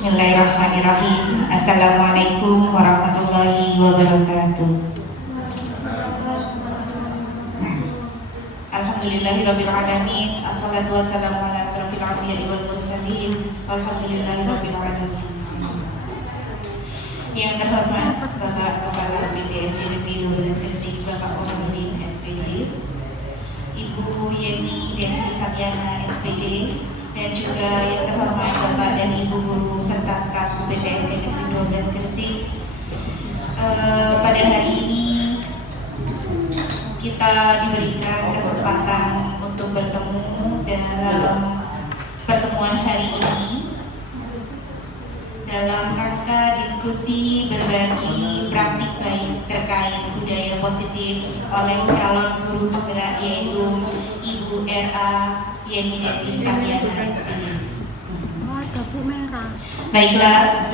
Bismillahirrahmanirrahim. Assalamualaikum warahmatullahi wabarakatuh. Alhamdulillahirabbil alamin. Assalatu wassalamu ala asrofil anbiya'i wal mursalin. Alhamdulillahirabbil alamin. Yang terhormat Bapak Kepala BTS Negeri 12 Gresik, Bapak Komarudin SPD, Ibu Yeni Desi Satyana SPD, dan juga yang terhormat Bapak dan Ibu guru serta staf BTS Negeri 12 Gresik. Pada hari ini kita diberikan kesempatan untuk bertemu dalam pertemuan hari ini dalam rangka diskusi berbagi praktik baik terkait budaya positif oleh calon guru penggerak, yaitu Ibu RA Yeni Desi Satyana SPD. Baiklah,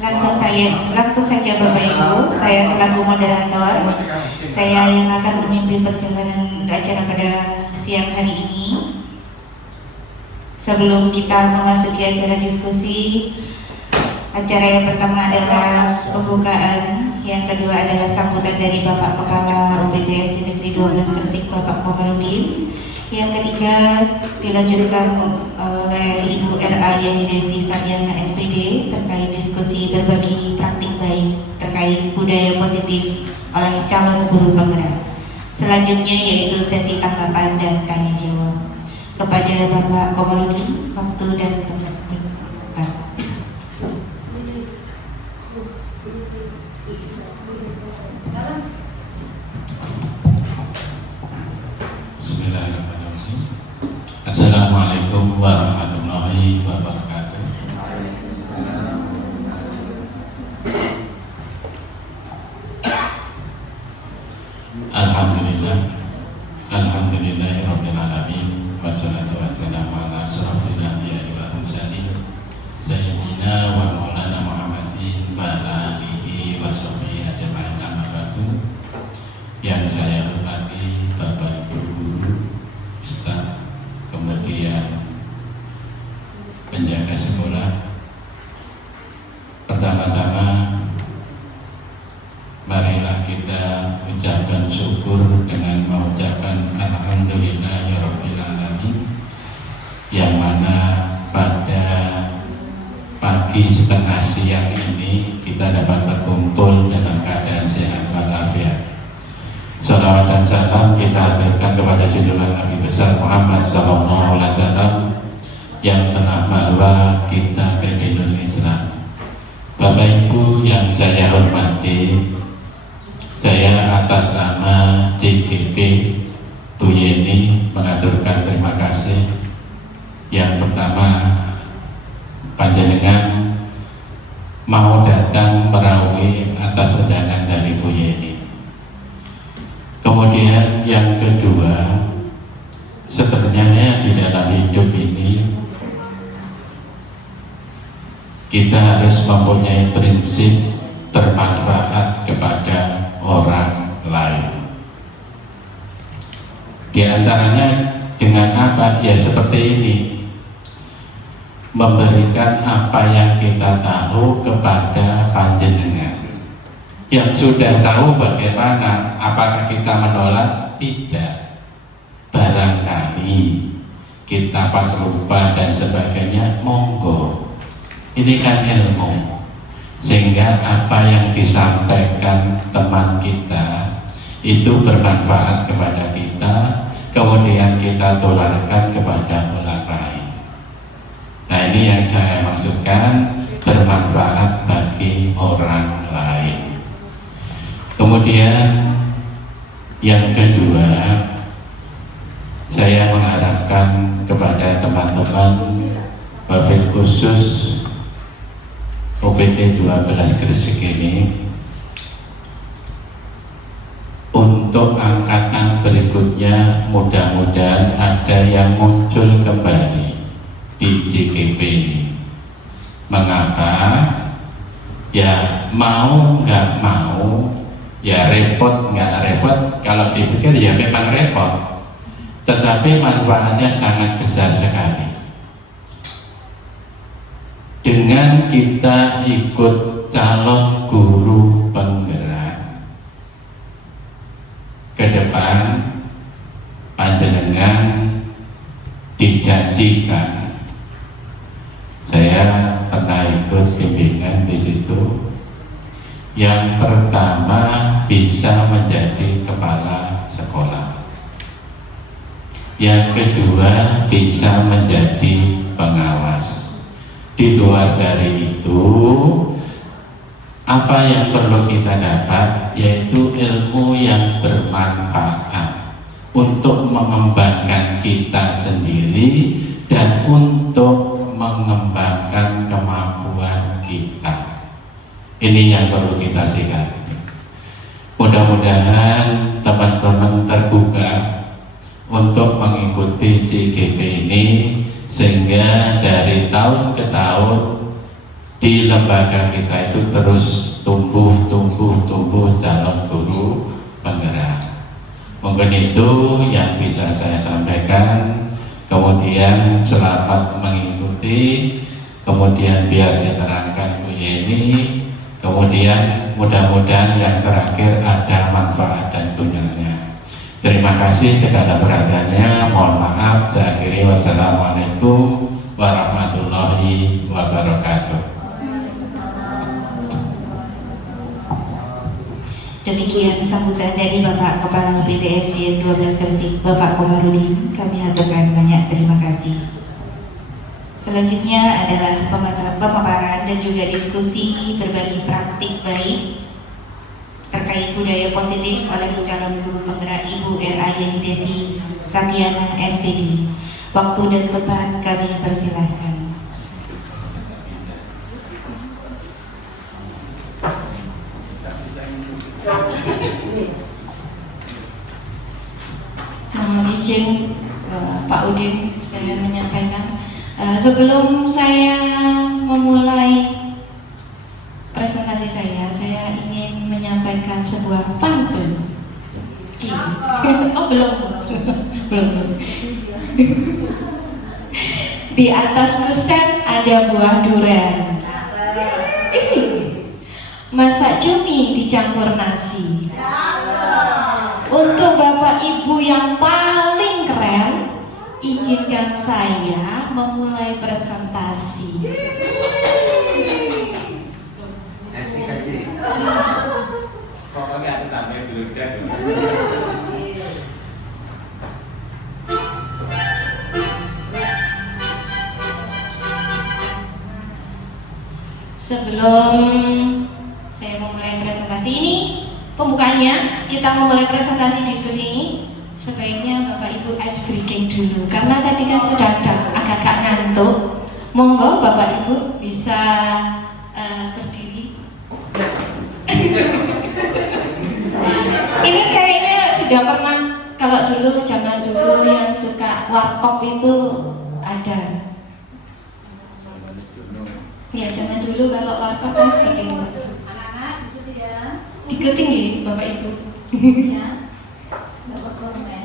langsung saja Bapak Ibu, saya selaku moderator, saya yang akan memimpin perjalanan acara pada siang hari ini. Sebelum kita memasuki acara diskusi, acara yang pertama adalah pembukaan, yang kedua adalah sambutan dari Bapak Kepala UPTS di Negeri 12 Gresik, Bapak Komarudin. Yang ketiga dilanjutkan oleh Ibu RA Yeni Desi Satyana SPD terkait diskusi berbagi praktik baik terkait budaya positif oleh calon guru penggerak. Selanjutnya yaitu sesi tanggapan dan tanya jawab. Kepada Bapak Komarudin, waktu dan tempat. Bismillahirrahmanirrahim. Assalamualaikum warahmatullahi wabarakatuh. Alhamdulillah, alhamdulillahirabbil alamin. Wassalatu wassalamu ala asrofil anbiya'i wal mursalin sayyidina wa maulana Muhammadin wa ala alihi wa sahbihi ajma'in, amma ba'du. Yang saya hormati Bapak Ibu guru, staf, kemudian penjaga sekolah. Pertama-tama marilah kita ucapkan syukur dengan mengucapkan alhamdulillahirabbil alamin, yang mana pada pagi setengah siang ini kita dapat berkumpul dalam keadaan sehat walafiat. Salawat dan salam kita aturkan kepada junjungan Nabi besar Muhammad SAW yang telah membawa kita ke dinul Islam. Bapak Ibu yang saya hormati, saya atas nama CGP Bu Yeni mengaturkan terima kasih. Yang pertama, panjenengan mau datang merawui atas undangan dari Bu Yeni. Kemudian yang kedua, sebenarnya di dalam hidup ini kita harus mempunyai prinsip bermanfaat kepada orang lain. Di antaranya dengan apa? Ya seperti ini, memberikan apa yang kita tahu kepada panjenengan. Yang sudah tahu bagaimana, apakah kita menolak? Tidak. Barangkali kita pas lupa dan sebagainya, monggo. Ini kan ilmu, sehingga apa yang disampaikan teman kita itu bermanfaat kepada kita, kemudian kita tularkan kepada orang lain. Nah, ini yang saya maksudkan bermanfaat bagi orang lain. Kemudian yang kedua, saya mengharapkan kepada teman-teman wabil khusus UPT 12 Gresik ini, untuk angkatan berikutnya mudah-mudahan ada yang muncul kembali di JKP ini. Mengapa? Ya mau nggak mau, ya repot nggak repot, kalau dipikir ya memang repot, tetapi manfaatnya sangat besar sekali. dengan kita ikut calon guru penggerak ke depan, panjenengan dijanjikan. Saya pernah ikut bimbingan di situ. Yang pertama bisa menjadi kepala sekolah. Yang kedua bisa menjadi pengawas. Di luar dari itu, apa yang perlu kita dapat yaitu ilmu yang bermanfaat untuk mengembangkan kita sendiri dan untuk mengembangkan kemampuan kita. Ini yang perlu kita sikapi. Mudah-mudahan teman-teman terbuka untuk mengikuti CGT ini, sehingga dari tahun ke tahun di lembaga kita itu terus tumbuh calon guru penggerak. Mungkin itu yang bisa saya sampaikan. Kemudian selamat mengikuti, kemudian biar diterangkan Bu Yeni, kemudian mudah-mudahan yang terakhir ada manfaat dan gunanya. Terima kasih segala perhatiannya. Mohon maaf. Saya akhiri. Wassalamualaikum warahmatullahi wabarakatuh. Demikian sambutan dari Bapak Kepala UPTSD 12 Gresik, Bapak Komarudin. Kami aturkan banyak terima kasih. Selanjutnya adalah pemaparan dan juga diskusi berbagi praktik baik terkait budaya positif oleh calon guru penggerak Ibu R.A. Yeni Desi Satyana SPD. Waktu dan tempat kami persilahkan. Mohon izin Pak Udin, saya menyampaikan sebelum saya memulai presentasi saya ingin menyampaikan sebuah pantun. Oh belum. Di atas kusen ada buah durian. Masak cumi dicampur nasi. Untuk Bapak Ibu yang paling keren, izinkan saya memulai presentasi. Kasih. Pokoknya aku tambah dulu dan. Sebelum saya memulai presentasi ini, pembukaannya kita memulai presentasi diskusi ini, sebaiknya Bapak Ibu ice breaking dulu karena tadi kan sudah agak ngantuk. Monggo Bapak Ibu bisa berdiri. Ini kayaknya sudah pernah, kalau dulu zaman dulu yang suka warkop itu ada. Ya zaman dulu kalau warkop kan seperti itu. Anak-anak gitu ya. Ikutin nih Bapak Ibu. Ya. Bapak Kormen.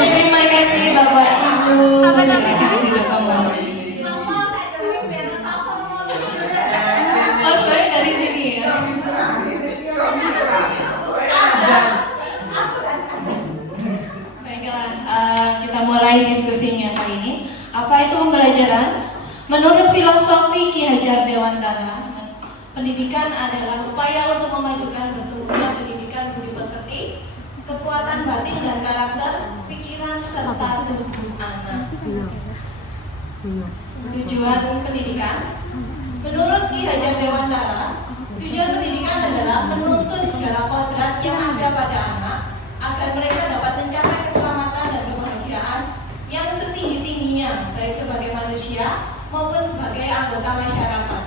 Terima kasih Bapak Ibu. Silakan duduk kembali. Oh sebenarnya dari sini ya. Baiklah, kita mulai diskusinya kali ini. Apa itu pembelajaran? Menurut filosofi Ki Hajar Dewantara, Pendidikan adalah upaya untuk memajukan bertumbuhnya pendidikan budi pekerti, kekuatan batin dan karakter, pikiran serta tubuh anak. Tujuan pendidikan, menurut Ki Hajar Dewantara, tujuan pendidikan adalah menuntun segala kodrat yang ada pada anak agar mereka dapat mencapai keselamatan dan kebahagiaan yang setinggi-tingginya, baik sebagai manusia maupun sebagai anggota masyarakat.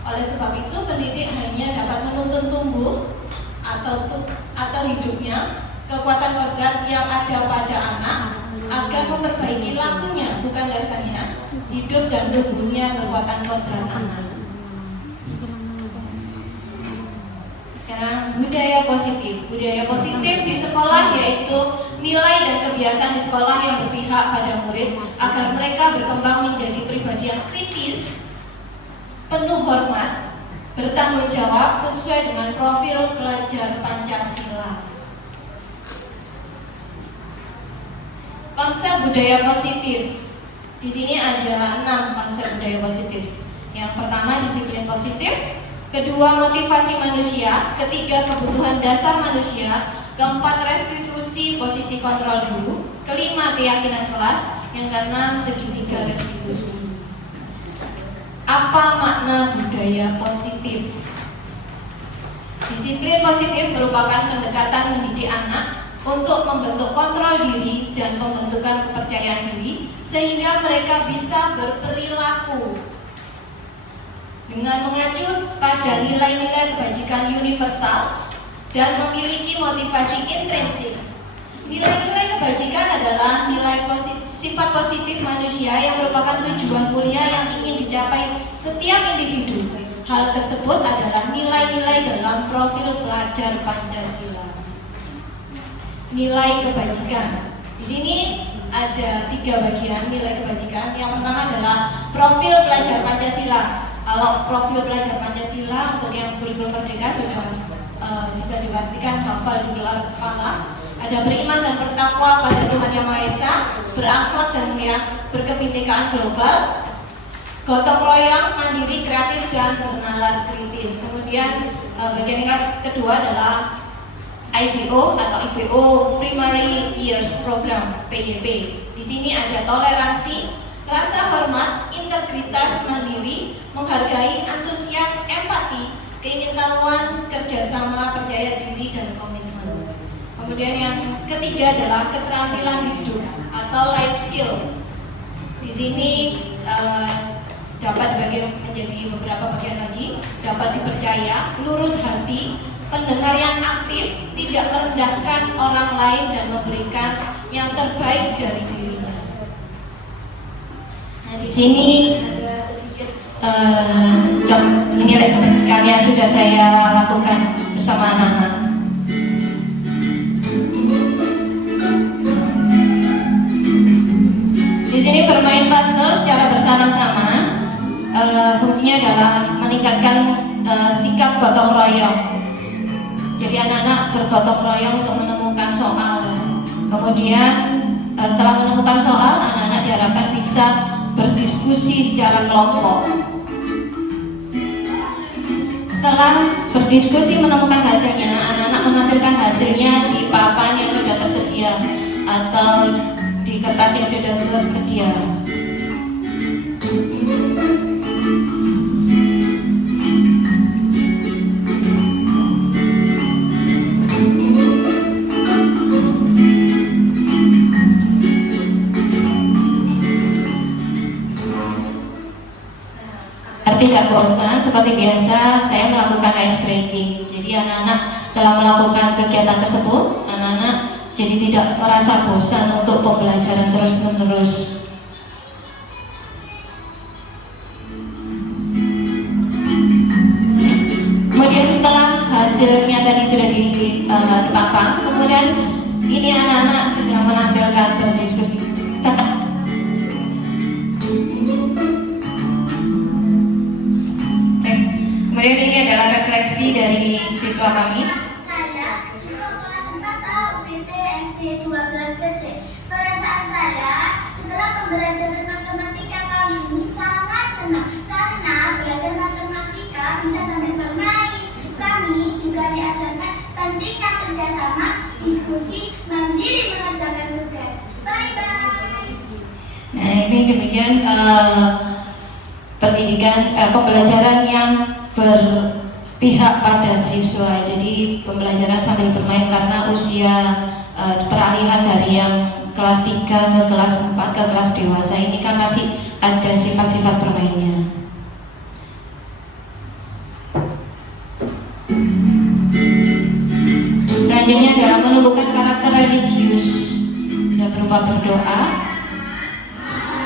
Oleh sebab itu, pendidik hanya dapat menuntun tumbuh atau hidupnya kekuatan kodrat yang ada pada anak agar memperbaiki lakunya, bukan dasarnya, hidup dan tumbuhnya kekuatan kodrat anak. Sekarang budaya positif. Budaya positif di sekolah yaitu nilai dan kebiasaan di sekolah yang berpihak pada murid agar mereka berkembang menjadi pribadi yang kritis, penuh hormat, bertanggung jawab sesuai dengan profil pelajar Pancasila. Konsep budaya positif. Di sini ada 6 konsep budaya positif. Yang pertama, disiplin positif. Kedua, motivasi manusia. Ketiga, kebutuhan dasar manusia. Keempat, restitusi posisi kontrol dulu. Kelima, keyakinan kelas. Yang keenam, segitiga restitusi. Apa makna budaya positif? Disiplin positif merupakan pendekatan mendidik anak untuk membentuk kontrol diri dan pembentukan kepercayaan diri sehingga mereka bisa berperilaku dengan mengacu pada nilai-nilai kebajikan universal dan memiliki motivasi intrinsik. Nilai-nilai kebajikan adalah nilai sifat positif manusia yang merupakan tujuan mulia yang ingin dicapai setiap individu. Hal tersebut adalah nilai-nilai dalam profil pelajar Pancasila. Nilai kebajikan. Di sini ada 3 bagian nilai kebajikan. Yang pertama adalah profil pelajar Pancasila. Kalau profil pelajar Pancasila untuk yang kurikulum merdeka sudah bisa dipastikan hafal di luar kepala. Ada beriman dan bertakwa pada Tuhan Yang Maha Esa, berakhlak dan mulia, berkebinekaan global, gotong royong, mandiri, kreatif dan bernalar kritis. Kemudian bagian yang kedua adalah IPO atau IPO Primary Years Program (PYP). Di sini ada toleransi, rasa hormat, integritas, mandiri, menghargai, antusias, empati, keingintahuan, kerjasama, percaya diri dan komitmen. Kemudian yang ketiga adalah keterampilan hidup atau life skill. Di sini dapat dibagi menjadi beberapa bagian lagi. Dapat dipercaya, lurus hati, pendengar yang aktif, tidak merendahkan orang lain dan memberikan yang terbaik dari dirinya. Nah, di sini ada sedikit ini rekan yang sudah saya lakukan bersama anak-anak. Di sini bermain puzzle secara bersama-sama. Fungsinya adalah meningkatkan sikap gotong royong. Jadi anak-anak bergotong royong untuk menemukan soal. Kemudian setelah menemukan soal, anak-anak diharapkan bisa berdiskusi secara kelompok. Setelah berdiskusi menemukan hasilnya, anak-anak menampilkan hasilnya di papan yang sudah tersedia atau di kertas yang sudah tersedia. Tidak bosan, seperti biasa saya melakukan ice breaking. Jadi anak-anak telah melakukan kegiatan tersebut, anak-anak jadi tidak merasa bosan untuk pembelajaran terus-menerus. Kemudian setelah hasilnya tadi sudah dipapang, kemudian ini anak-anak sedang menampilkan berdiskusi. Kemudian ini adalah refleksi dari siswa kami. Saya, siswa kelas 4A UPT SD 12 DC. Perasaan saya setelah pembelajaran matematika kali ini sangat senang karena belajar matematika bisa sampai telah diajarkan pentingnya kerjasama, diskusi, mandiri mengerjakan tugas. Bye-bye. Nah, ini demikian pembelajaran yang berpihak pada siswa. Jadi pembelajaran sambil bermain karena usia peralihan dari yang kelas 3 ke kelas 4 ke kelas dewasa ini kan masih ada sifat-sifat bermainnya. Selanjutnya adalah menumbuhkan karakter religius, bisa berupa berdoa.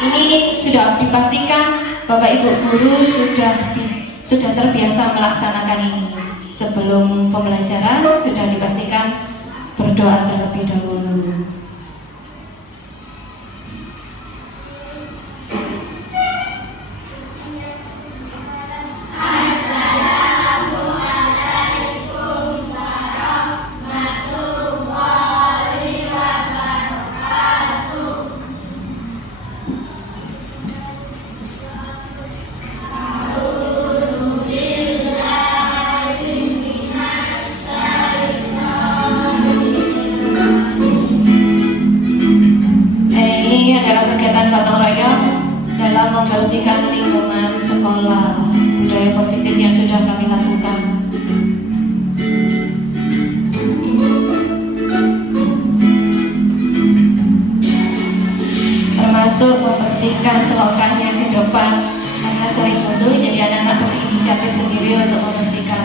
Ini sudah dipastikan Bapak Ibu guru sudah terbiasa melaksanakan ini. Sebelum pembelajaran sudah dipastikan berdoa terlebih dahulu. Membersihkan lingkungan sekolah, budaya positif yang sudah kami lakukan. Termasuk membersihkan selokannya ke depan karena sering butuh, jadi anak-anak berinisiatif sendiri untuk membersihkan.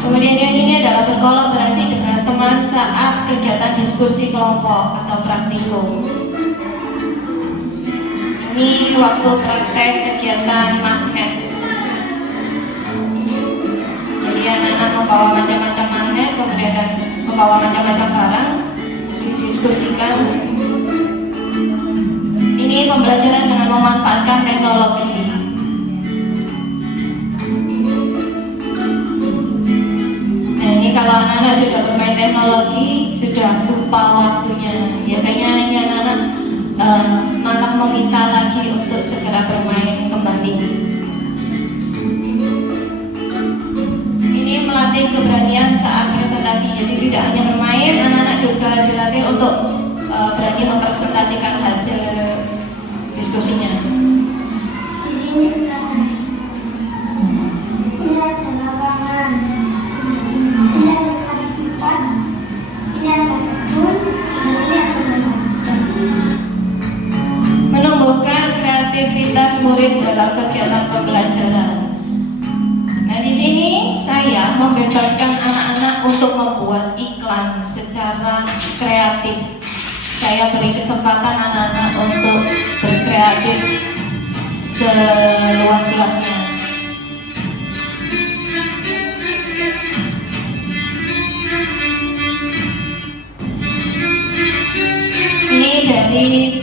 Kemudian yang ini adalah berkolaborasi dengan teman saat kegiatan diskusi kelompok atau praktikum. Ini waktu praktek kegiatan magnet. Jadi anak-anak membawa macam-macam magnet, kemudian membawa macam-macam barang, didiskusikan. Ini pembelajaran dengan memanfaatkan teknologi. Nah, ini kalau anak-anak sudah bermain teknologi, sudah lupa waktunya. Biasanya ini anak-anak malah meminta lagi untuk segera bermain kembali. Ini melatih keberanian saat presentasi. Jadi tidak hanya bermain, anak-anak juga dilatih untuk berani mempresentasikan hasil diskusinya. Ini ada lapangan, ini ada kelas 4, ini ada kebun, ini ada Menumbuhkan kreativitas murid dalam kegiatan pembelajaran. Nah, di sini saya membebaskan anak-anak untuk membuat iklan secara kreatif. Saya beri kesempatan anak-anak untuk berkreatif seluas-luasnya. Ini dari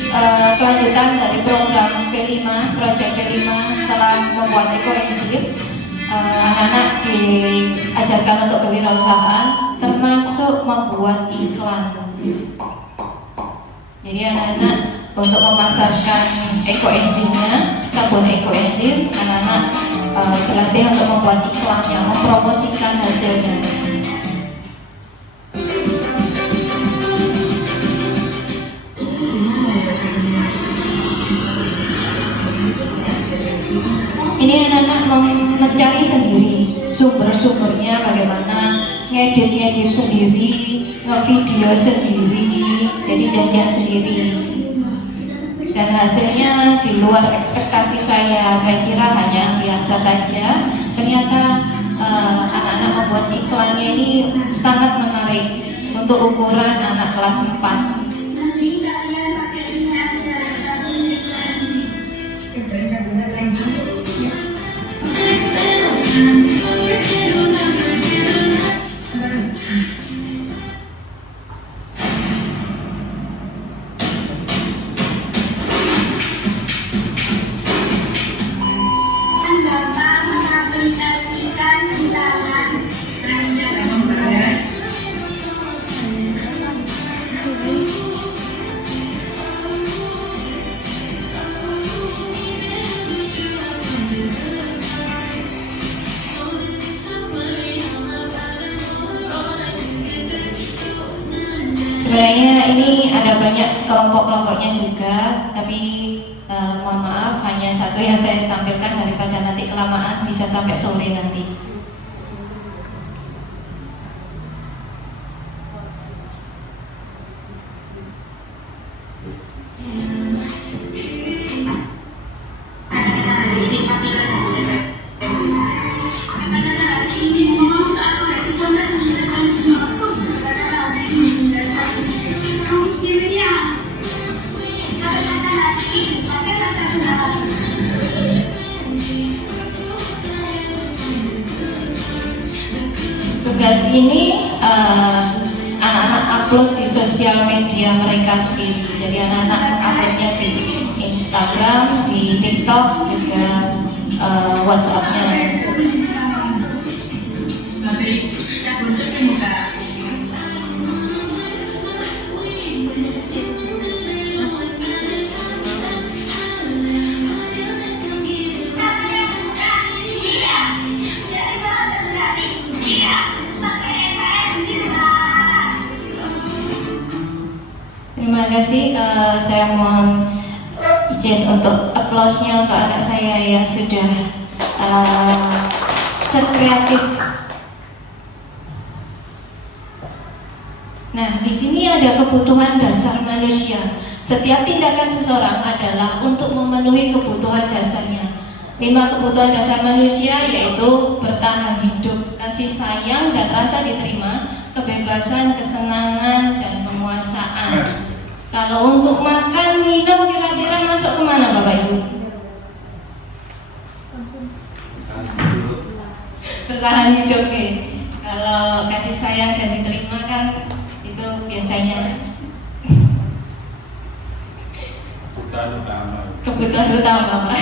kelanjutan dari program P5, proyek P5 setelah membuat ekoenzim. Anak-anak diajarkan untuk kewirausahaan, termasuk membuat iklan. Jadi anak-anak untuk memasarkan ekoenzimnya, sabun ekoenzim, anak-anak berlatih untuk membuat iklannya, mempromosikan hasilnya. Ini anak-anak mencari sendiri sumber-sumbernya, bagaimana ngedit sendiri, ngevideo sendiri, jadi janjian sendiri. Dan hasilnya di luar ekspektasi saya kira hanya biasa saja. Ternyata anak-anak membuat iklannya ini sangat menarik untuk ukuran anak kelas 4. nanti kalian pakai ini aja satu menit lagi. Bapak mengaplikasikan undangan hanya membahas ini ada banyak kelompok-kelompoknya juga, tapi mohon maaf hanya satu yang saya tampilkan daripada nanti kelamaan bisa sampai sore nanti. Tugas ini anak-anak upload di sosial media mereka sendiri. Jadi anak-anak uploadnya di Instagram, di TikTok, juga WhatsApp-nya. Terima kasih, saya mohon izin untuk aplausnya untuk anak saya yang sudah sekreatif. Nah, di sini ada kebutuhan dasar manusia. Setiap tindakan seseorang adalah untuk memenuhi kebutuhan dasarnya. 5 kebutuhan dasar manusia yaitu bertahan hidup, kasih sayang dan rasa diterima, kebebasan, kesenangan, dan penguasaan. Kalau untuk makan, minum kira-kira masuk kemana Bapak Ibu? Bertahan hidup nih. Kalau kasih sayang dan diterima kan itu biasanya kebutuhan utama Pak.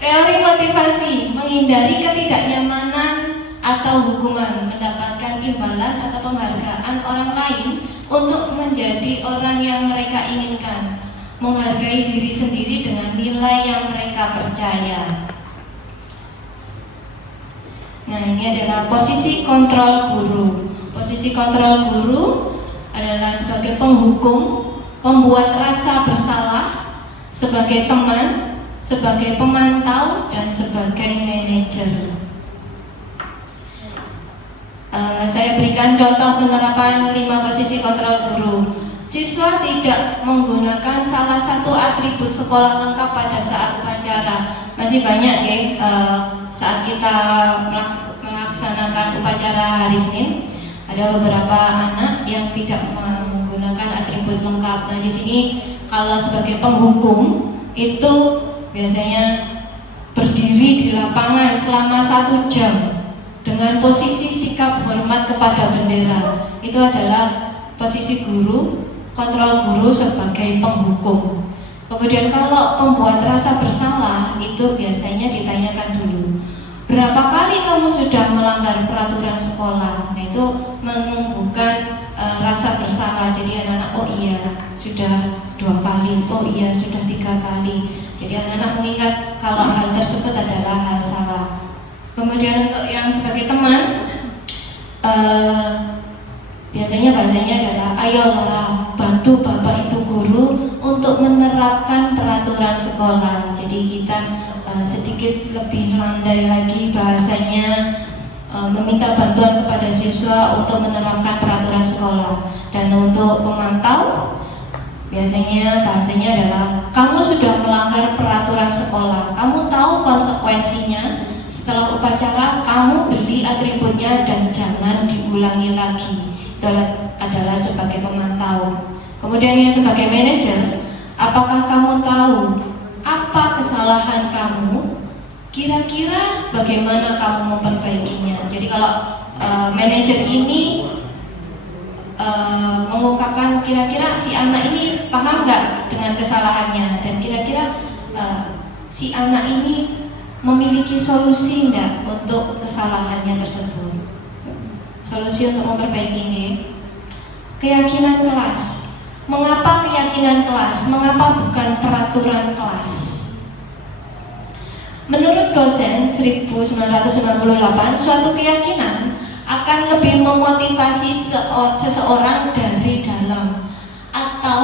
Teori motivasi, menghindari ketidaknyamanan atau hukuman, mendapatkan imbalan atau penghargaan orang lain untuk menjadi orang yang mereka inginkan, menghargai diri sendiri dengan nilai yang mereka percaya. Nah, ini adalah posisi kontrol guru. Posisi kontrol guru adalah sebagai penghukum, pembuat rasa bersalah, sebagai teman, sebagai pemantau, dan sebagai manajer. Saya berikan contoh penerapan 5 posisi kontrol guru. Siswa tidak menggunakan salah satu atribut sekolah lengkap pada saat upacara. Masih banyak ya, saat kita melaksanakan upacara hari Senin, ada beberapa anak yang tidak menggunakan atribut lengkap. Nah, di sini kalau sebagai penghukum itu biasanya berdiri di lapangan selama 1 jam dengan posisi sikap hormat kepada bendera. Itu adalah posisi guru, kontrol guru sebagai penghukum. Kemudian kalau pembuat rasa bersalah itu biasanya ditanyakan dulu, berapa kali kamu sudah melanggar peraturan sekolah? Nah, itu menumbuhkan rasa bersalah. Jadi anak-anak, oh iya sudah 2 kali, oh iya sudah 3 kali. Jadi anak-anak mengingat kalau hal tersebut adalah hal salah. Kemudian untuk yang sebagai teman, biasanya bahasanya adalah ayolah bantu Bapak Ibu guru untuk menerapkan peraturan sekolah. Jadi kita sedikit lebih landai lagi bahasanya, meminta bantuan kepada siswa untuk menerapkan peraturan sekolah. Dan untuk pemantau, biasanya bahasanya adalah kamu sudah melanggar peraturan sekolah, kamu tahu konsekuensinya. Setelah upacara, kamu beli atributnya dan jangan diulangi lagi. Itu adalah sebagai pemantau. Kemudian yang sebagai manajer, apakah kamu tahu apa kesalahan kamu? Kira-kira bagaimana kamu memperbaikinya? Jadi kalau manajer ini mengungkapkan kira-kira si anak ini paham nggak dengan kesalahannya, dan kira-kira si anak ini memiliki solusi enggak untuk kesalahannya tersebut, solusi untuk memperbaiki ini. Keyakinan kelas. Mengapa keyakinan kelas? Mengapa bukan peraturan kelas? Menurut Gosen 1998, suatu keyakinan akan lebih memotivasi seseorang dari dalam, atau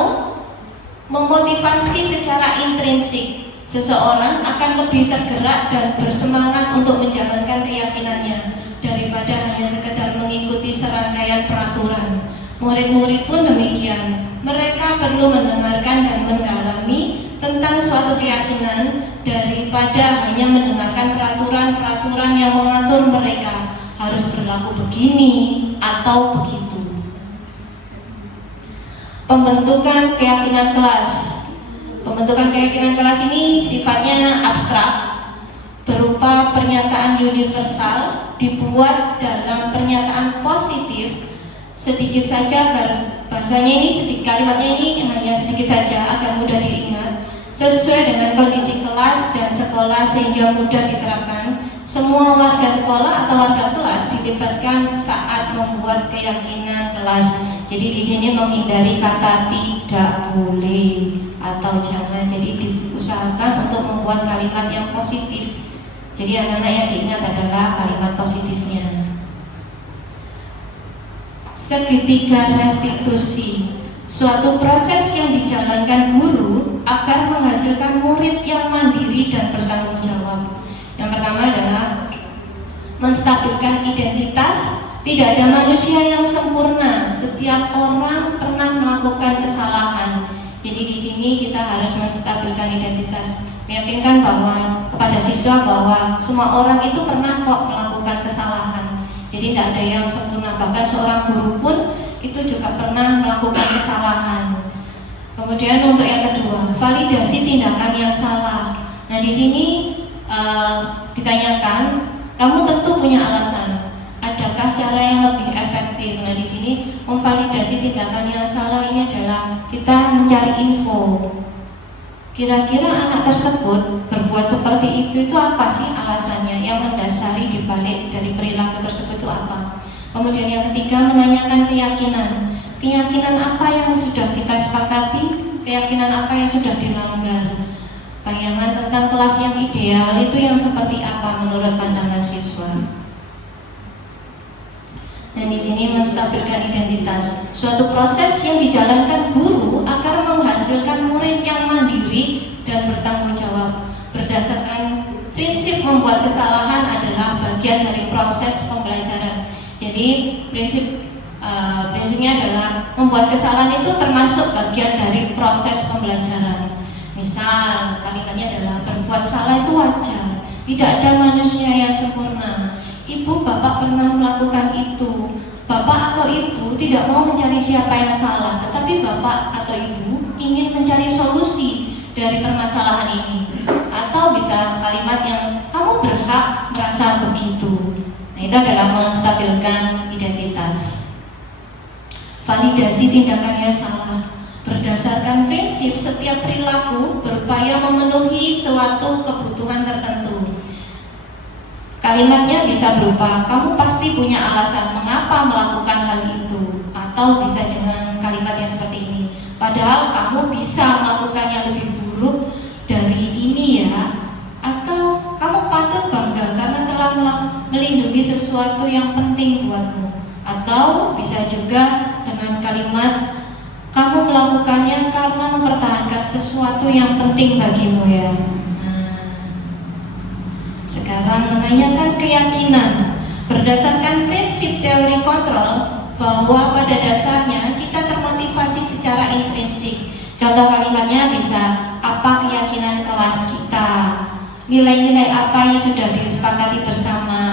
memotivasi secara intrinsik. Seseorang akan lebih tergerak dan bersemangat untuk menjalankan keyakinannya daripada hanya sekedar mengikuti serangkaian peraturan. Murid-murid pun demikian. Mereka perlu mendengarkan dan mendalami tentang suatu keyakinan daripada hanya mendengarkan peraturan-peraturan yang mengatur mereka harus berlaku begini atau begitu. Pembentukan keyakinan kelas. Pembentukan keyakinan kelas ini sifatnya abstrak, berupa pernyataan universal, dibuat dalam pernyataan positif sedikit saja agar bahasanya ini sedikit, kalimatnya ini hanya sedikit saja agar mudah diingat, sesuai dengan kondisi kelas dan sekolah sehingga mudah diterapkan. Semua warga sekolah atau warga kelas dilibatkan saat membuat keyakinan kelas. Jadi di sini menghindari kata tidak boleh atau jangan. Jadi diusahakan untuk membuat kalimat yang positif. Jadi anak-anak yang diingat adalah kalimat positifnya. Segitiga restitusi, suatu proses yang dijalankan guru agar menghasilkan murid yang mandiri dan bertanggung jawab. Yang pertama adalah menstabilkan identitas. Tidak ada manusia yang sempurna. Setiap orang pernah melakukan kesalahan. Jadi di sini kita harus menstabilkan identitas, meyakinkan bahwa kepada siswa bahwa semua orang itu pernah kok melakukan kesalahan. Jadi tidak ada yang sempurna. Bahkan seorang guru pun itu juga pernah melakukan kesalahan. Kemudian untuk yang kedua, validasi tindakan yang salah. Nah di sini ditanyakan, kamu tentu punya alasan. Adakah cara yang lebih efektif? Nah di sini memvalidasi tindakan yang salah ini adalah kita mencari info. Kira-kira anak tersebut berbuat seperti itu apa sih alasannya? Yang mendasari dibalik dari perilaku tersebut itu apa? Kemudian yang ketiga, menanyakan keyakinan. Keyakinan apa yang sudah kita sepakati? Keyakinan apa yang sudah dilanggar? Bayangan tentang kelas yang ideal itu yang seperti apa menurut pandangan siswa? Nah di sini menstabilkan identitas, suatu proses yang dijalankan guru agar menghasilkan murid yang mandiri dan bertanggung jawab. Berdasarkan prinsip membuat kesalahan adalah bagian dari proses pembelajaran. Jadi prinsipnya adalah membuat kesalahan itu termasuk bagian dari proses pembelajaran. Misal kalimatnya adalah berbuat salah itu wajar. Tidak ada manusia yang sempurna. Ibu, bapak pernah melakukan itu. Bapak atau ibu tidak mau mencari siapa yang salah, tetapi bapak atau ibu ingin mencari solusi dari permasalahan ini. Atau bisa kalimat yang kamu berhak merasa begitu. Nah itu adalah menstabilkan identitas. Validasi tindakannya salah. Berdasarkan prinsip setiap perilaku berupaya memenuhi suatu kebutuhan tertentu. Kalimatnya bisa berupa, kamu pasti punya alasan mengapa melakukan hal itu. Atau bisa dengan kalimat yang seperti ini, padahal kamu bisa melakukan yang lebih buruk dari ini ya. Atau kamu patut bangga karena telah melindungi sesuatu yang penting buatmu. Atau bisa juga dengan kalimat, kamu melakukannya karena mempertahankan sesuatu yang penting bagimu ya. Sekarang menanyakan keyakinan. Berdasarkan prinsip teori kontrol bahwa pada dasarnya kita termotivasi secara intrinsik. Contoh kalimatnya bisa, apa keyakinan kelas kita? Nilai-nilai apa yang sudah disepakati bersama?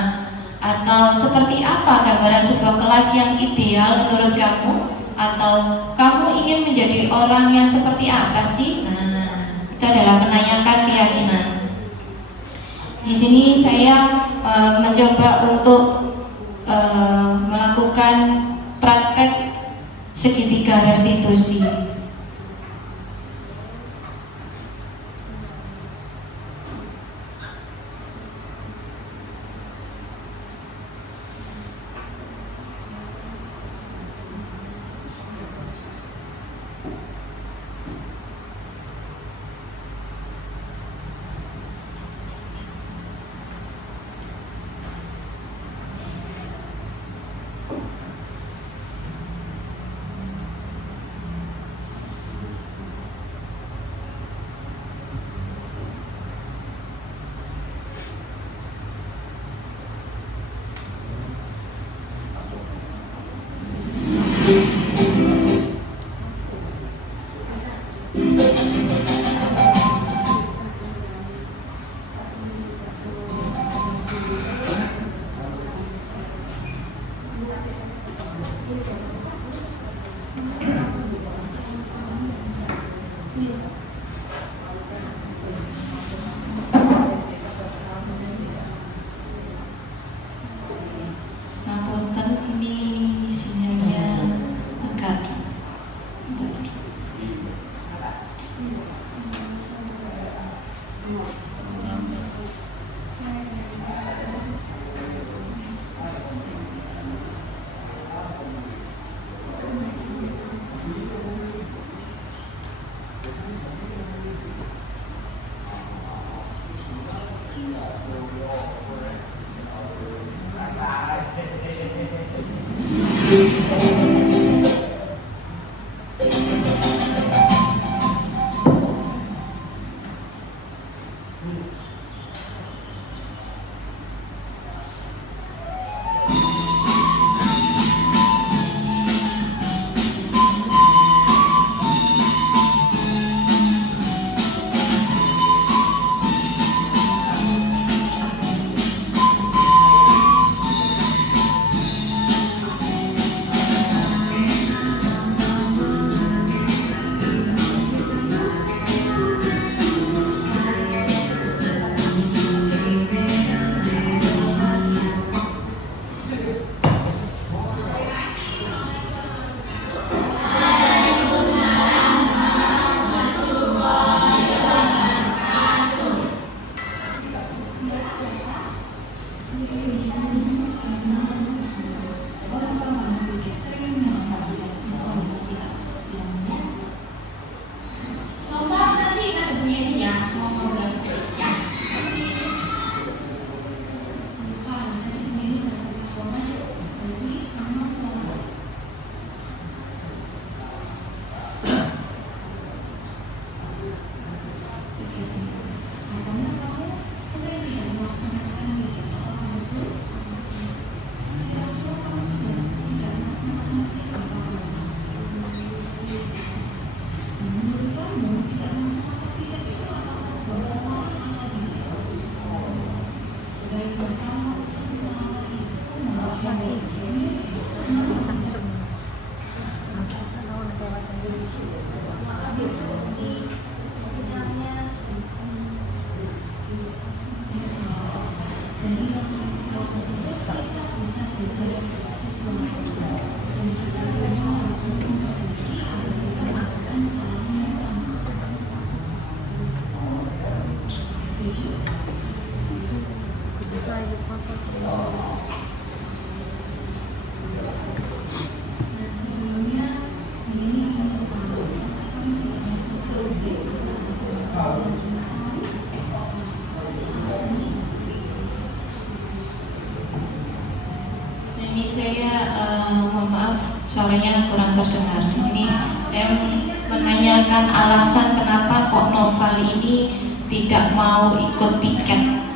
Atau seperti apa gambaran sebuah kelas yang ideal menurut kamu? Atau kamu ingin menjadi orang yang seperti apa sih? Nah, itu adalah menanyakan keyakinan. Di sini saya mencoba untuk melakukan praktek segitiga restitusi. Ini saya mohon maaf suaranya kurang terdengar. Di sini saya menanyakan alasan kenapa kok Noval ini tidak mau ikut piket.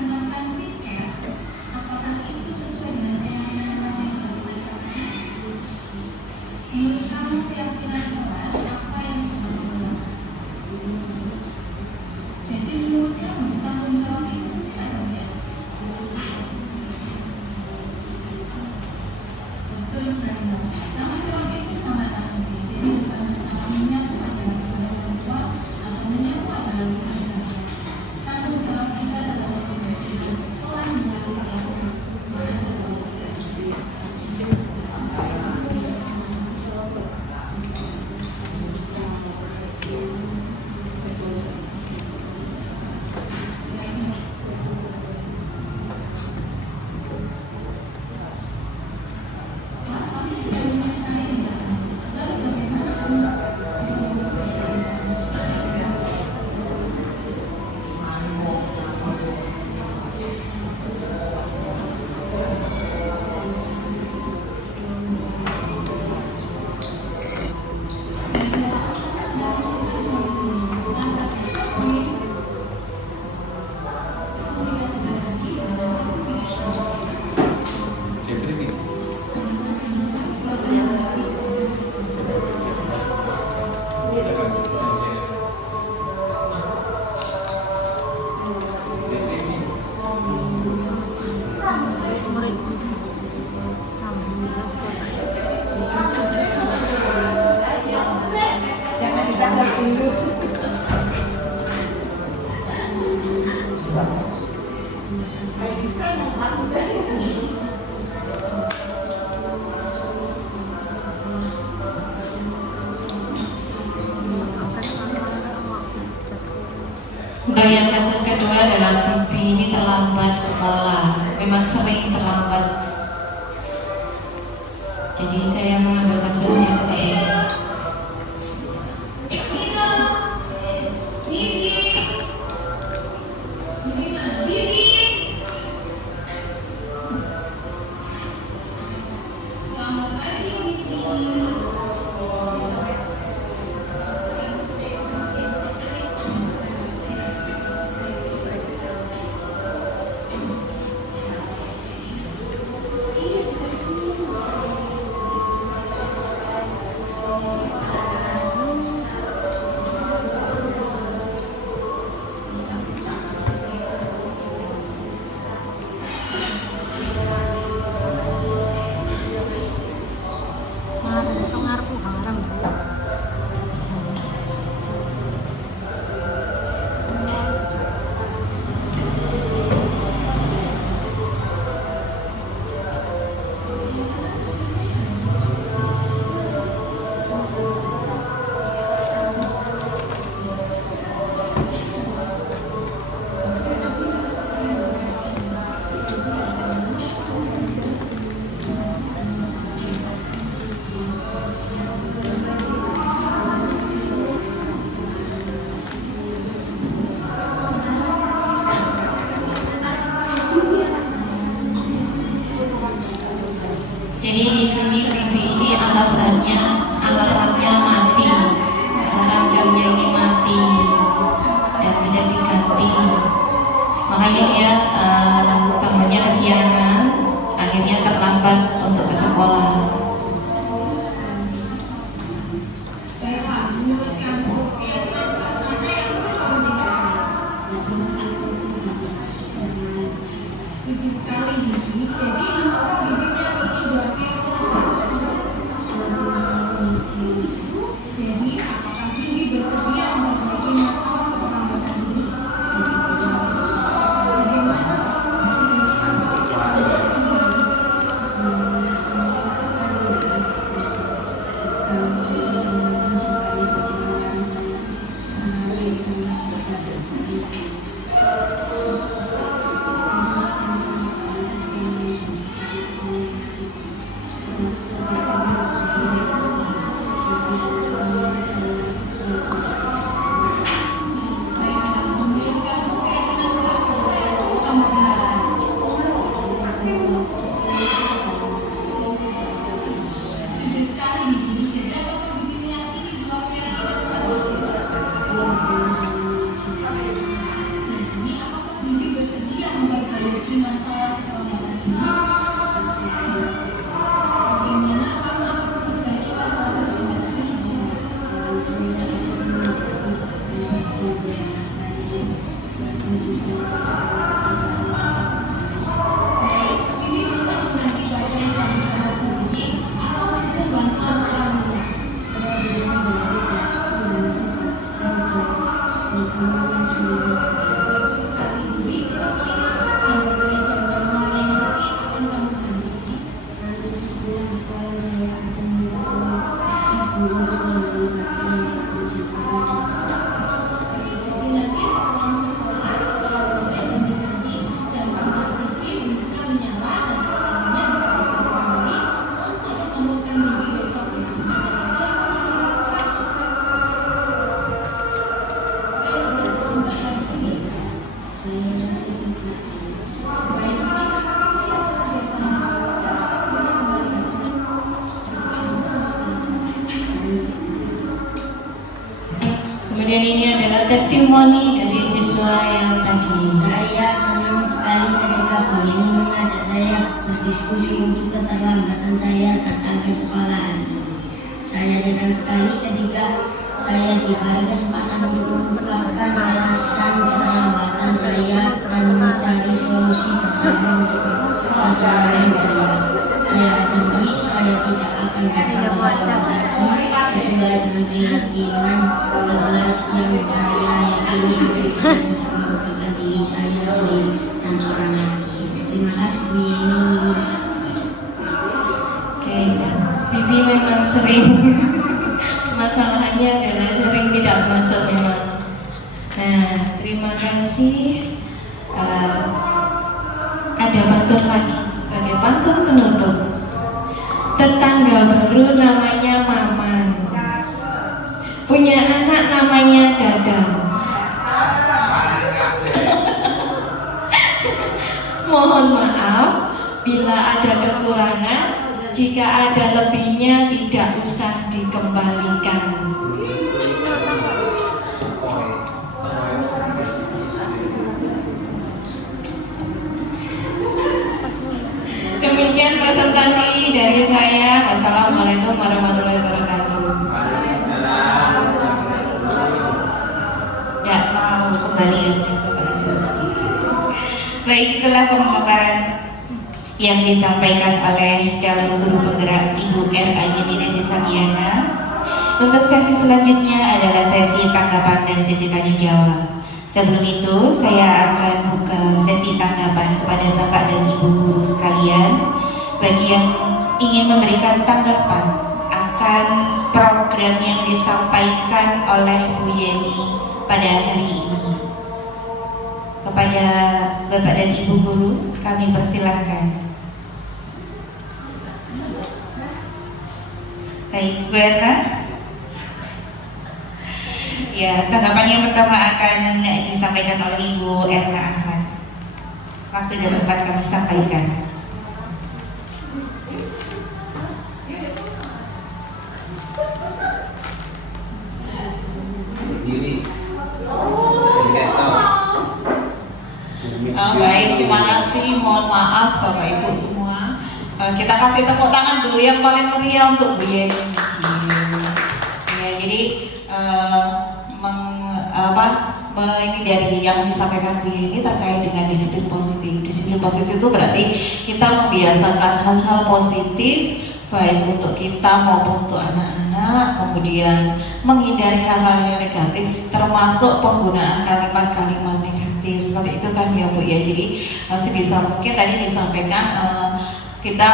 Untuk yang kasus kedua adalah Bibi ini terlambat sekolah, memang sering terlambat. Jadi saya mengambil kasusnya seperti ini. Selamat pagi, Jadi di sini Bibi ini alasannya alarmnya mati, alarm jamnya ini mati dan tidak diganti. Makanya dia bangunnya kesiangan, akhirnya terlambat untuk ke sekolah. Baik Pak, menurut kamu keyakinan kelas mana yang perlu kamu jaga? Setuju sekali Bibi. Jadi apakah Bibi meyakini bahwa keyakinan kelas tersebut? Jadi apakah Bibi bersedia memperbaiki masalah keterlambatan ini? Bagaimana masalah keterlambatan ini? Setuju sekali Bibi. Jadi apakah Bibi meyakini bahwa keyakinan kelas tersebut? Jadi apakah Bibi bersedia memperbaiki masalah keterlambatan ini? Bagaimana kamu akan memperbaiki masalah keterlambatan ini? Baik, Bibi bisa mengganti baterai jam tangan sendiri atau butuh bantuan orang tua. Bagus sekali Bibi. Kira-kira apa baterai jam tangan yang nanti akan kamu ganti? Jadi nanti setelah sekolah, setelah baterai jam diganti, jam tangan Bibi bisa menyala dan baterainya bisa diganti untuk menemukan Bibi besok. Kemudian ini adalah testimoni dari siswa yang tadi. Saya senang sekali ketika Bu ini mengajak saya berdiskusi untuk keterlambatan saya datang ke sekolah hari ini. Saya senang sekali ketika saya diberi kesempatan untuk mengungkapkan alasan keterlambatan saya dan mencari solusi bersama untuk permasalahan saya. Saya janji saya tidak akan terlambat lagi sesuai dengan keyakinan kelas yang saya yakini tidak merugikan diri saya sendiri dan orang lain. Terima kasih Bu Yeni. Oke, Bibi memang sering masalahnya adalah sering tidak masuk memang. Nah, terima kasih. Ada pantun lagi sebagai pantun penutup. Tetangga baru namanya Maman, punya anak namanya Dadang. Mohon maaf bila ada kekurangan, jika ada lebihnya tidak usah dikembalikan. Demikian presentasi dari saya. Wassalamualaikum warahmatullahi wabarakatuh. Tidak mau kembali lagi. Baik, itulah pemaparan yang disampaikan oleh calon guru penggerak Ibu R. Ayeni Desi Sagiana. Untuk sesi selanjutnya adalah sesi tanggapan dan sesi tanya jawab. Sebelum itu, saya akan buka sesi tanggapan kepada Bapak dan Ibu guru sekalian bagi yang ingin memberikan tanggapan akan program yang disampaikan oleh Bu Yeni pada hari ini. Kepada Bapak dan Ibu guru, kami persilahkan. Baik, Bu Erna. Ya, tanggapan yang pertama akan disampaikan oleh Ibu Erna Ahmad. Waktu dan tempat kami sampaikan. maaf Bapak Ibu semua. Kita kasih tepuk tangan dulu yang paling meriah untuk Bu Yeni. Ya, jadi ini dari yang disampaikan Bu Yeni terkait dengan disiplin positif. Disiplin positif itu berarti kita membiasakan hal-hal positif baik untuk kita maupun untuk anak-anak, kemudian menghindari hal-hal yang negatif, termasuk penggunaan kalimat-kalimat negatif seperti itu kan ya Bu ya. Jadi sebisa mungkin tadi disampaikan kita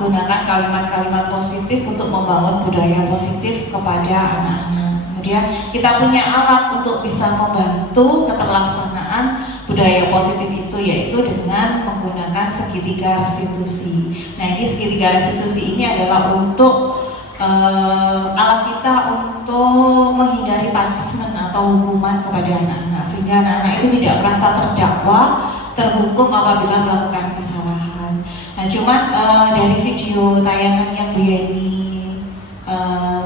gunakan kalimat-kalimat positif untuk membangun budaya positif kepada anak-anak. Kemudian kita punya alat untuk bisa membantu keterlaksanaan budaya positif itu, yaitu dengan menggunakan segitiga restitusi. Nah, ini segitiga restitusi ini adalah untuk alat kita untuk menghindari punishment atau hukuman kepada anak-anak, sehingga anak-anak itu tidak merasa terdakwa, terhukum apabila melakukan kesalahan. Nah, cuman dari video tayangan yang Bu Yeni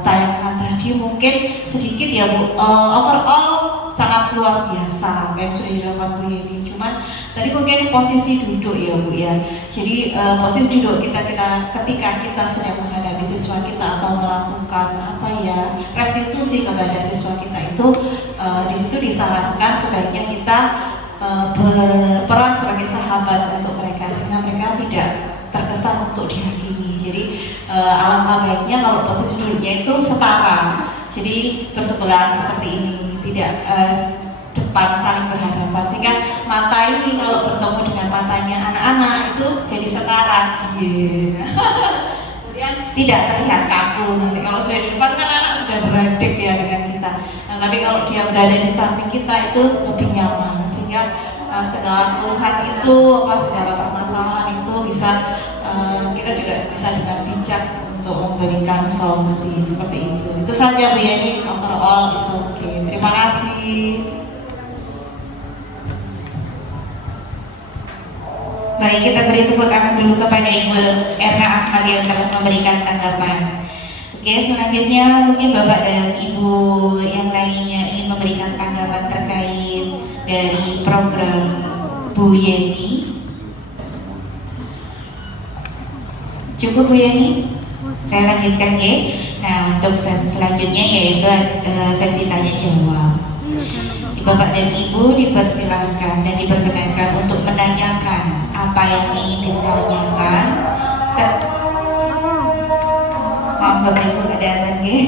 tayangkan tadi mungkin sedikit ya Bu, overall sangat luar biasa yang sudah dilakukan Bu Yeni. Cuman tadi mungkin posisi duduk ya Bu ya. Jadi posisi duduk ketika kita sedang menghadapi siswa kita atau melakukan restitusi kepada siswa kita itu, di situ disarankan sebaiknya kita berperan sebagai sahabat untuk mereka sehingga mereka tidak terkesan untuk dihakimi. Jadi alangkah baiknya kalau posisi duduknya itu setara, jadi bersebelahan seperti ini, tidak depan saling berhadapan, sehingga mata ini kalau bertemu dengan matanya anak-anak itu jadi setara. Kemudian tidak terlihat kaku. Nanti kalau sudah di depan kan anak sudah beradik ya dengan kita. Nah, tapi kalau dia berada di samping kita itu lebih nyaman, sehingga segala keluhan itu, segala permasalahan itu bisa kita juga bisa dengan bijak untuk memberikan solusi seperti itu. Itu saja Bu Yeni, overall is okay. Terima kasih. Baik, kita beri tepuk tangan dulu kepada Ibu Erna Ahmad yang telah memberikan tanggapan. Oke, selanjutnya mungkin Bapak dan Ibu yang lainnya ingin memberikan tanggapan terkait dari program Bu Yeni. Cukup Bu Yeni? Saya lanjutkan ya. Nah, untuk sesi selanjutnya yaitu sesi tanya jawab. Bapak dan Ibu dipersilahkan dan diperkenankan untuk menanyakan apa yang ingin ditanyakan. Maaf Bapak Ibu, ada azan ya?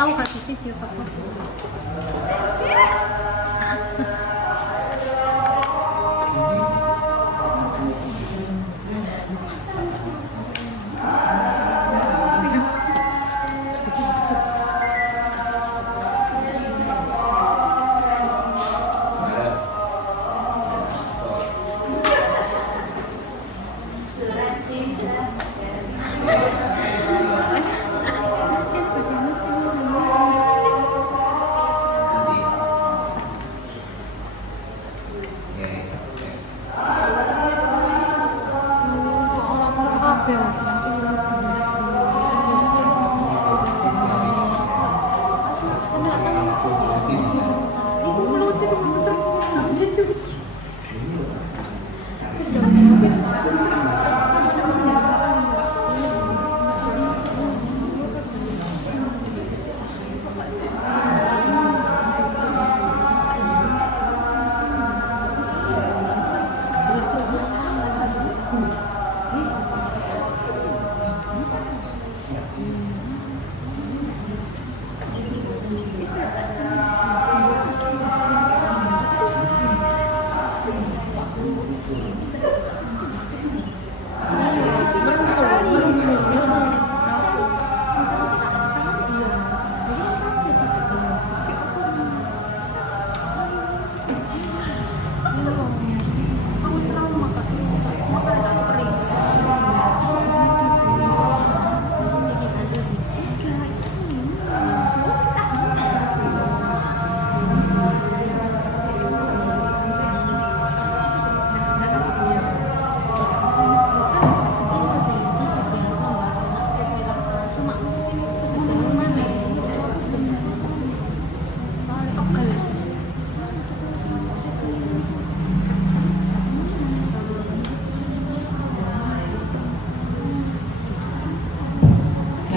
Tahu kasih video Pak.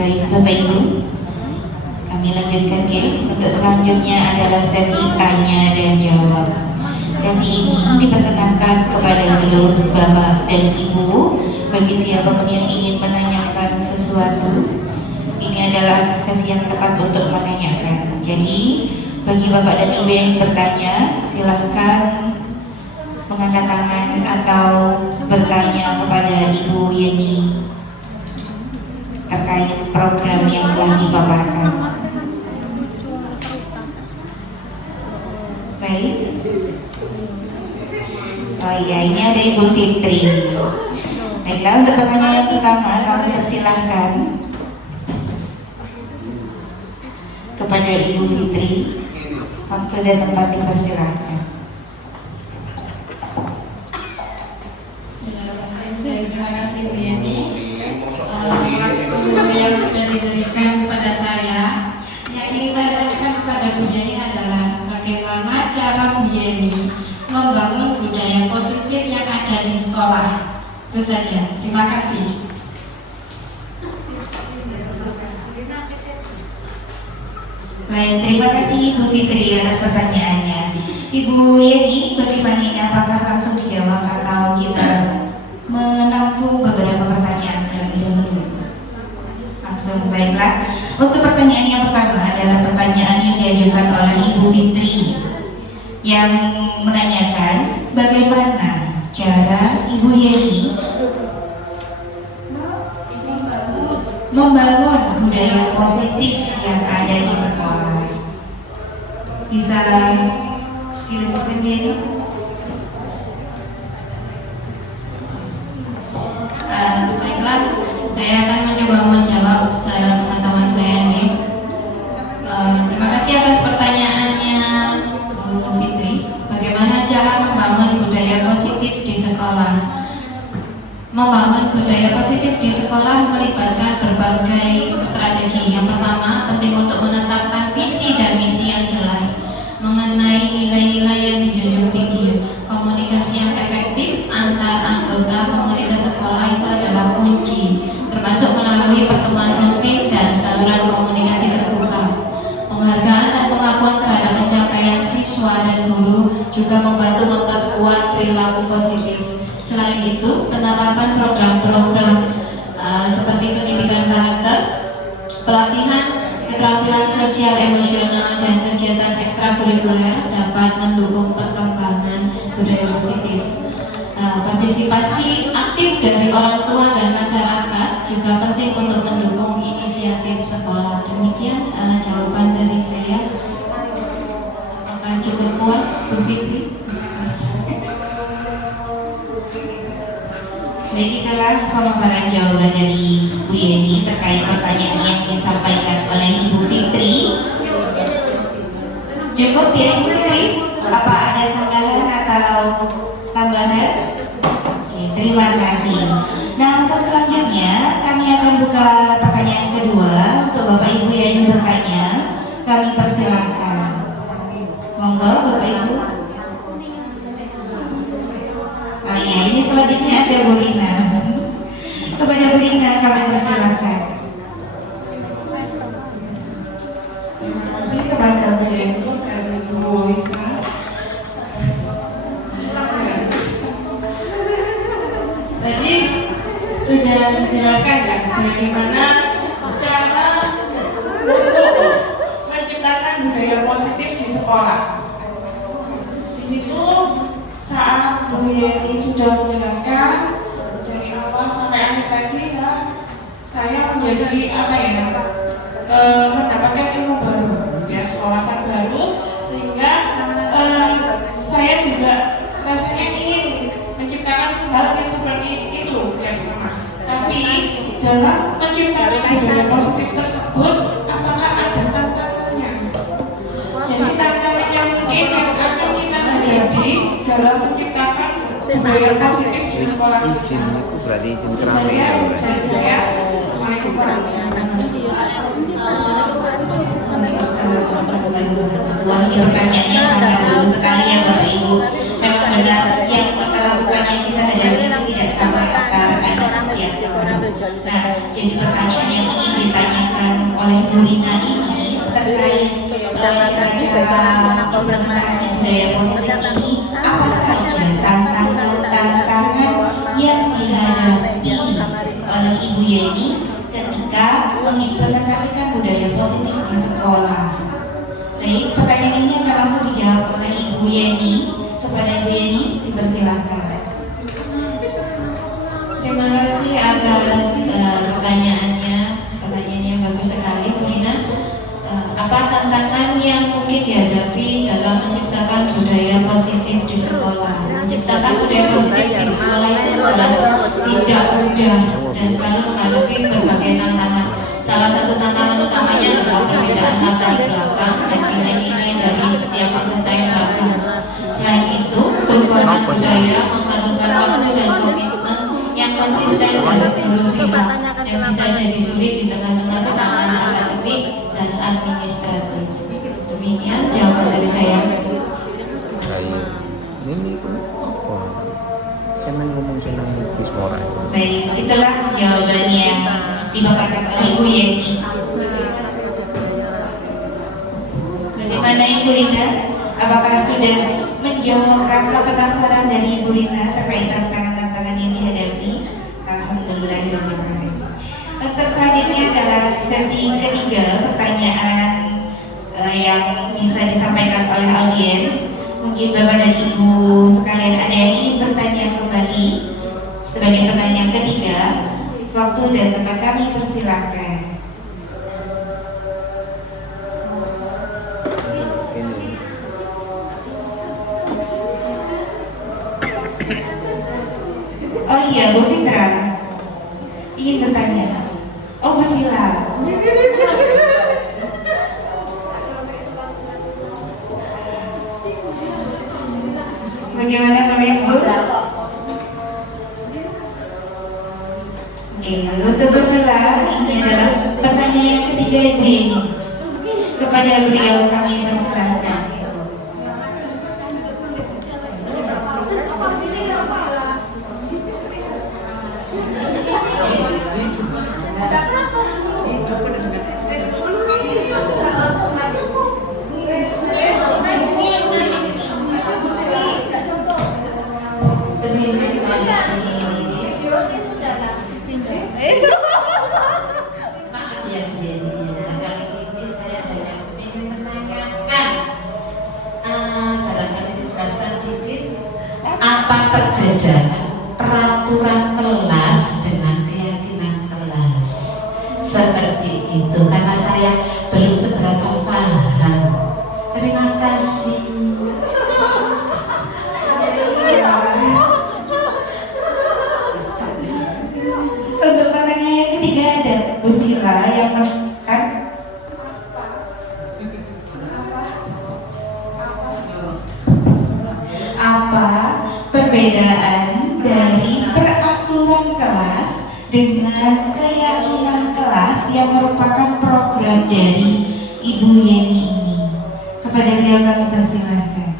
Baik Bapak Ibu, kami lanjutkan ya. Untuk selanjutnya adalah sesi tanya dan jawab. Sesi ini diperkenankan kepada seluruh Bapak dan Ibu. Bagi siapapun yang ingin menanyakan sesuatu, ini adalah sesi yang tepat untuk menanyakan. Jadi bagi Bapak dan Ibu yang bertanya, silahkan mengangkat tangan atau bertanya kepada Ibu Yeni terkait program yang telah dipaparkan. Baik. Oh iya, ini ada Ibu Fitri. Baiklah, untuk pertanyaan yang pertama, kami persilahkan kepada Ibu Fitri. Waktu dan tempat dipersilahkan. Terima kasih Bu Yeni. Waktu yang sudah diberikan kepada saya, yang ingin saya tanyakan kepada Bu Yeni adalah bagaimana cara Bu Yeni membangun budaya positif yang ada di sekolah. Itu saja. Terima kasih. Baik, terima kasih Ibu Fitri atas pertanyaannya. Ibu Yeni, bagaimana ini? Apakah langsung dijawab atau kita menampung beberapa pertanyaan terlebih dahulu? Langsung, baiklah. Untuk pertanyaan yang pertama adalah pertanyaan yang diajukan oleh Ibu Fitri yang menanyakan bagaimana cara Ibu Yeni membangun budaya positif yang ada di sekolah. Bisa dilanjutkan Yeni? Baiklah, saya akan mencoba menjawab pengetahuan saya ini. Terima kasih atas pertanyaannya Bu Fitri. Bagaimana cara membangun budaya positif di sekolah? Membangun budaya positif di sekolah melibatkan berbagai strategi. Yang pertama, penting untuk menetapkan visi dan misi yang jelas mengenai nilai-nilai yang dijunjung tinggi. Komunikasi yang efektif antar anggota komunitas sekolah itu adalah kunci, termasuk melalui pertemuan rutin dan saluran komunikasi terbuka. Penghargaan dan pengakuan terhadap pencapaian siswa dan guru juga membantu memperkuat perilaku positif. Selain itu, penerapan program-program seperti pendidikan karakter, pelatihan keterampilan sosial emosional, dan kegiatan ekstrakurikuler dapat mendukung perkembangan budaya positif. Partisipasi aktif dari orang tua dan masyarakat juga penting untuk mendukung inisiatif sekolah. Demikian jawaban dari saya. Apakah cukup puas, Bu Fitri? Baik, itulah pemaparan jawaban dari Bu Yeni terkait pertanyaan yang disampaikan oleh Ibu Fitri. Cukup ya Ibu Fitri? Apa ada sanggahan atau tambahan? Oke, terima kasih. Nah, untuk selanjutnya kami akan buka pertanyaan kedua untuk Bapak Ibu yang bertanya. Kami persilahkan. Monggo Bapak Ibu. Oh iya, ini selanjutnya ada Bu Lina. Kepada Bu Lina kami persilahkan. Terima kasih kepada Bu Yeni dan Bu Lisa. Tadi sudah dijelaskan kan bagaimana cara menciptakan budaya positif di sekolah. Di situ saat Bu Yeni sudah menjelaskan dari awal sampai akhir tadi, saya menjadi mendapatkan ilmu baru, ya, wawasan baru, sehingga saya juga rasanya ingin menciptakan hal yang seperti itu yang sama. Tapi dalam menciptakan budaya positif tersebut, apakah ada tantangannya? Jadi tantangannya mungkin yang akan kita hadapi dalam menciptakan budaya positif di sekolah. Izin itu berarti izin keramaian. Pertanyaannya sangat bagus sekali ya Bapak Ibu. Memang benar yang kita lakukan yang kita hadapi itu tidak sama kata anak ya. Nah, jadi pertanyaan yang ingin ditanya oleh Bu Rina ini terkait cara implementasi budaya positif ini, apa saja tantangan yang dihadapi oleh Ibu Yeni ketika mengimplementasikan budaya positif di sekolah. Baik, pertanyaan ini akan langsung dijawab oleh Ibu Yeni. Kepada Ibu Yeni, dipersilakan. Terima kasih atas pertanyaannya. Pertanyaannya bagus sekali, Bu Rina. Apa tantangan yang mungkin dihadapi dalam menciptakan budaya positif di sekolah? Menciptakan budaya positif di sekolah itu jelas tidak mudah dan selalu menghadapi berbagai tantangan. Salah satu tantangan utamanya adalah perbedaan latar belakang dan nilai-nilai dari setiap anggota yang beragam. Selain itu, perubahan budaya memerlukan waktu dan komitmen yang konsisten dari seluruh pihak yang bisa jadi sulit di tengah-tengah tekanan akademik dan administratif. Demikian jawaban dari saya. Ini oh, saya ngomong senang di Smora. Baik, itulah jawabannya yang dibawakan oleh Ibu Yeni. Bagaimana Ibu Rina? Apakah sudah menjawab rasa penasaran dari Ibu Rina terkait tantangan-tantangan yang dihadapi? Alhamdulillahirrahmanirrahim. Untuk selanjutnya adalah sesi ketiga, pertanyaan yang bisa disampaikan oleh audiens. Mungkin Bapak dan Ibu sekalian ada yang ingin bertanya kembali sebagai pertanyaan ketiga. Waktu dan tempat kami persilakan. Oh iya, Bu Fitra ingin bertanya. Oh, Bu Sila. Bagaimana namanya, Bu? Oke, untuk Bu Sila, ini adalah pertanyaan yang ketiga Ibu ini. Kepada beliau kami persilahkan. Maaf ya Bu Yeni, kali ini saya ada yang ingin menanyakan. Barangkali dijelaskan sedikit apa perbedaan peraturan kelas dengan keyakinan kelas. Seperti itu, karena saya belum seberapa paham. Terima kasih. Untuk pertanyaan yang ketiga ada Bu Sila yang menekan apa perbedaan dari peraturan kelas dengan keyakinan kelas yang merupakan program dari Ibu Yeni ini. Kepada beliau kami persilahkan.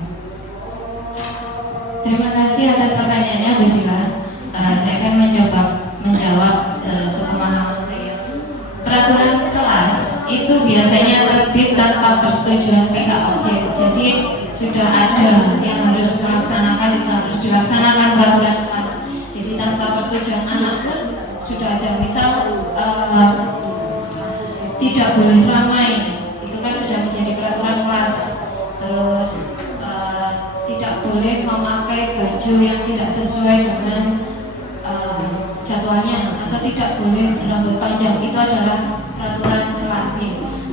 Terima kasih atas pertanyaannya, Bu Sila. Saya akan menjawab sepemahaman saya. Peraturan kelas itu biasanya terbit tanpa persetujuan pihak objek. Jadi sudah ada yang harus melaksanakan, itu harus dilaksanakan peraturan kelas. Jadi tanpa persetujuan anak pun sudah ada. Misal tidak boleh ramai, itu kan sudah menjadi peraturan kelas. Terus tidak boleh memakai baju yang tidak sesuai dengan jadwalnya, atau tidak boleh berambut panjang. Itu adalah peraturan kelas.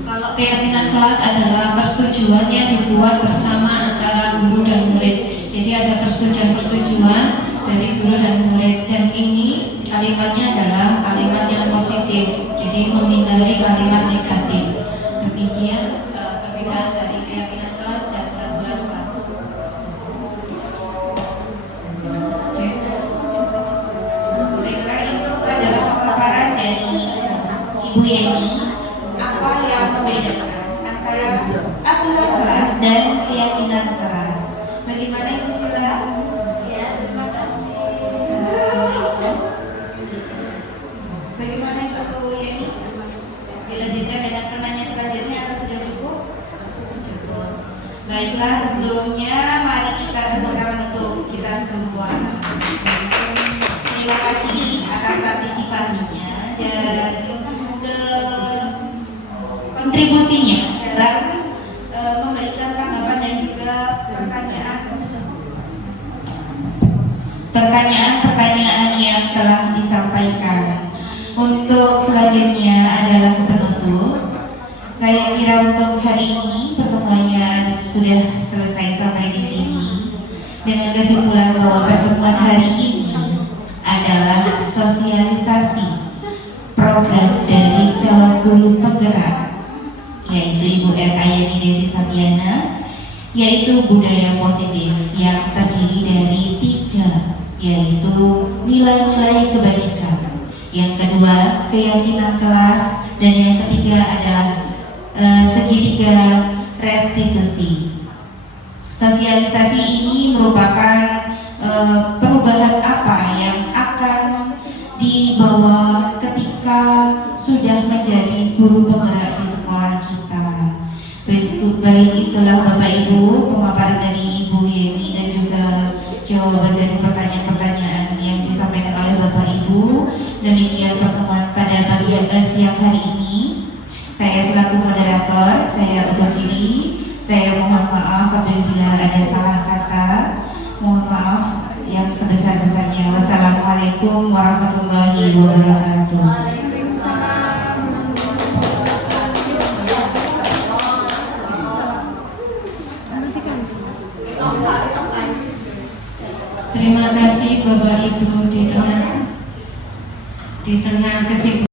Kalau keyakinan kelas adalah persetujuannya dibuat bersama antara guru dan murid. Jadi ada persetujuan dari guru dan murid, dan ini kalimatnya adalah kalimat yang positif. Jadi menghindari kalimat negatif. Demikian perbedaan dari keyakinan kelas dan peraturan kelas. Baiklah, itu adalah pemaparan dari Ibu Yeni. Apa yang membedakan antara aturan kelas dan keyakinan kelas? Bagaimana Ibu Sila? Ya, terima kasih. kontribusinya dalam memberikan tanggapan dan juga pertanyaan yang telah disampaikan. Untuk selanjutnya adalah penutup. Saya kira untuk hari ini pertemuannya sudah selesai sampai di sini dengan kesimpulan bahwa pertemuan hari ini adalah sosialisasi program dari calon guru penggerak, yaitu Ibu R. Ayani Desi Sabiana, yaitu budaya positif yang terdiri dari 3, yaitu nilai-nilai kebajikan, yang kedua keyakinan kelas, dan yang ketiga adalah segitiga restitusi. Sosialisasi ini merupakan perubahan apa yang akan dibawa ketika sudah menjadi guru penggerak di sekolah kita. Baik itulah Bapak Ibu pemaparan dari Ibu Yeni dan juga jawaban dari pertanyaan-pertanyaan yang disampaikan oleh Bapak Ibu. Demikian pertemuan pada pagi siang hari ini. Saya selaku moderator, saya undur diri. Saya mohon maaf apabila ada salah kata. Mohon maaf yang sebesar-besarnya. Wassalamualaikum warahmatullahi wabarakatuh. Terima kasih Bapak Ibu di tengah kesibukan